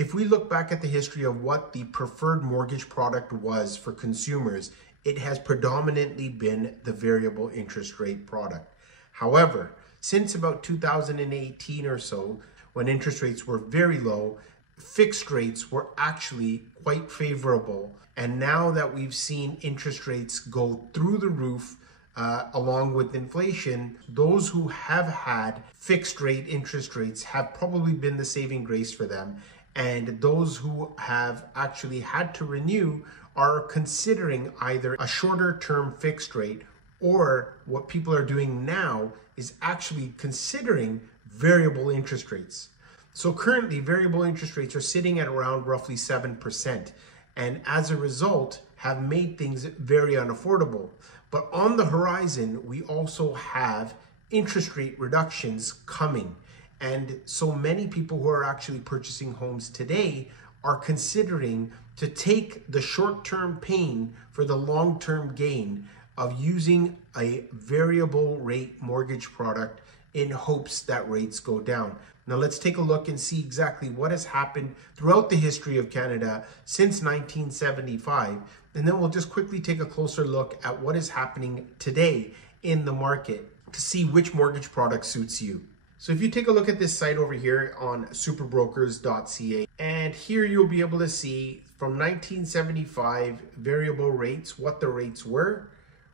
If we look back at the history of what the preferred mortgage product was for consumers, it has predominantly been the variable interest rate product. However, since about 2018 or so, when interest rates were very low, fixed rates were actually quite favorable. And now that we've seen interest rates go through the roof, along with inflation, those who have had fixed rate interest rates have probably been the saving grace for them. And those who have actually had to renew are considering either a shorter term fixed rate, or what people are doing now is actually considering variable interest rates. So currently variable interest rates are sitting at around roughly 7%. And as a result, have made things very unaffordable. But on the horizon, we also have interest rate reductions coming. And so many people who are actually purchasing homes today are considering to take the short-term pain for the long-term gain of using a variable rate mortgage product in hopes that rates go down. Now let's take a look and see exactly what has happened throughout the history of Canada since 1975. And then we'll just quickly take a closer look at what is happening today in the market to see which mortgage product suits you. So if you take a look at this site over here on superbrokers.ca, and here you'll be able to see from 1975 variable rates, what the rates were,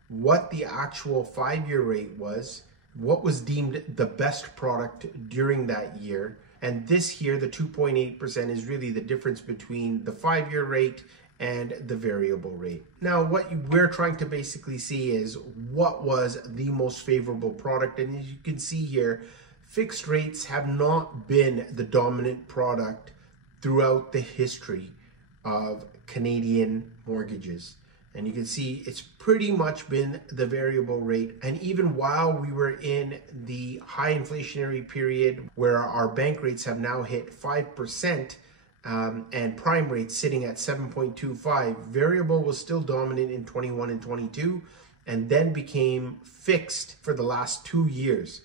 what the actual 5-year rate was, what was deemed the best product during that year. And this here, the 2.8%, is really the difference between the 5-year rate and the variable rate. Now, what we're trying to basically see is what was the most favorable product. And as you can see here, fixed rates have not been the dominant product throughout the history of Canadian mortgages. And you can see it's pretty much been the variable rate. And even while we were in the high inflationary period where our bank rates have now hit 5%, and prime rates sitting at 7.25, variable was still dominant in 21 and 22, and then became fixed for the last 2 years.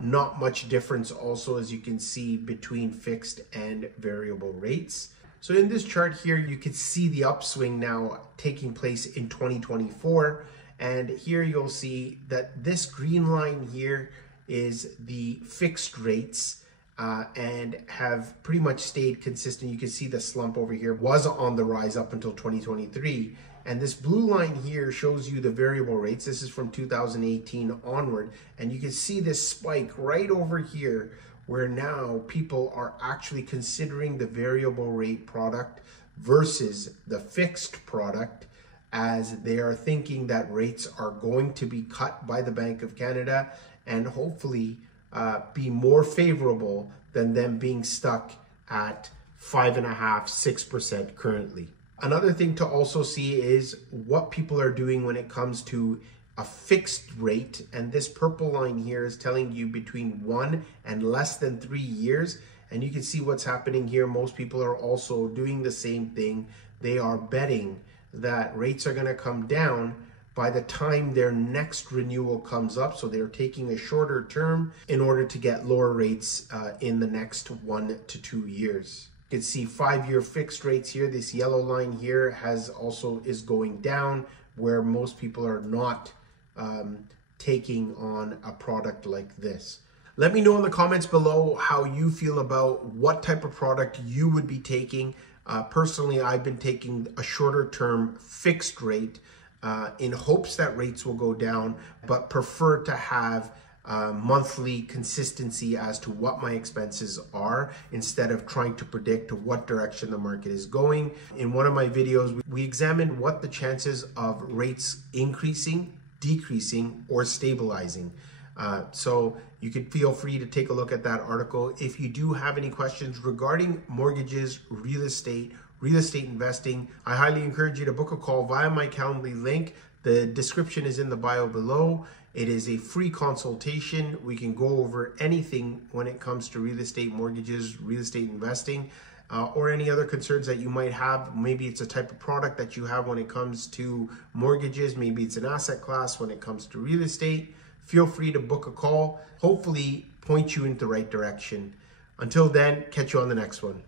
Not much difference also, as you can see, between fixed and variable rates. So in this chart here, you can see the upswing now taking place in 2024. And here you'll see that this green line here is the fixed rates and have pretty much stayed consistent. You can see the slump over here was on the rise up until 2023. And this blue line here shows you the variable rates. This is from 2018 onward. And you can see this spike right over here where now people are actually considering the variable rate product versus the fixed product, as they are thinking that rates are going to be cut by the Bank of Canada and hopefully be more favorable than them being stuck at 5.5%, 6% currently. Another thing to also see is what people are doing when it comes to a fixed rate. And this purple line here is telling you between 1 and less than 3 years. And you can see what's happening here. Most people are also doing the same thing. They are betting that rates are going to come down by the time their next renewal comes up. So they're taking a shorter term in order to get lower rates in the next 1 to 2 years. You can see 5-year fixed rates here. This yellow line here is going down, where most people are not taking on a product like this. Let me know in the comments below how you feel about what type of product you would be taking. Personally, I've been taking a shorter term fixed rate in hopes that rates will go down, but prefer to have monthly consistency as to what my expenses are instead of trying to predict what direction the market is going. In one of my videos, we examined what the chances of rates increasing, decreasing, or stabilizing. So you can feel free to take a look at that article. If you do have any questions regarding mortgages, real estate investing, I highly encourage you to book a call via my Calendly link. The description is in the bio below. It is a free consultation. We can go over anything when it comes to real estate mortgages, real estate investing, or any other concerns that you might have. Maybe it's a type of product that you have when it comes to mortgages. Maybe it's an asset class when it comes to real estate. Feel free to book a call. Hopefully point you in the right direction. Until then, catch you on the next one.